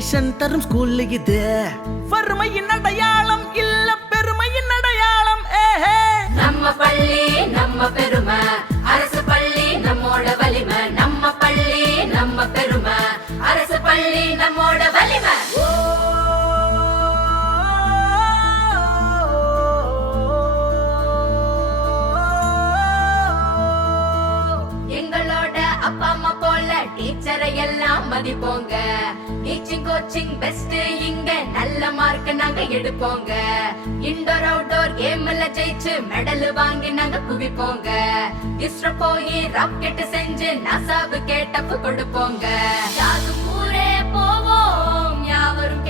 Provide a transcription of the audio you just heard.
Education தரும் school இது. வறுமையின் அடையாளம் இல்ல பெருமையின் அடையாளம். நம்ம பள்ளி நம்ம பெருமை, அரசு பள்ளி நம்மோட வலிமை. நம்ம பள்ளி நம்ம பெருமை, அரசு பள்ளி நம்மோட வலிமை. எங்களோட அப்பா அம்மா போல டீச்சரை எல்லாம் மதிப்போங்க. டீச்சிங் கோச்சிங் பெஸ்ட், இங்க நல்ல மார்க் நாங்க எடுப்போங்க. இன்டோர் அவுட்டோர் கேம்ல ஜெயிச்சு மெடல் வாங்கி நாங்க குவிப்போங்க. இஸ்ரோ போய் ராக்கெட் செஞ்சு நாசாவுக்கு டப் கொடுப்போங்க. யாரும் ஊரே போவோம், யாவரும்